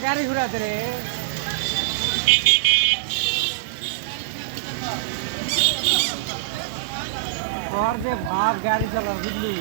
গাড়ি ঘুরাতে রে তোর যে ভাব গাড়ি চালার বুঝলি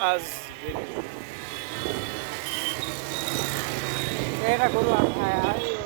אז איך הגורם היה?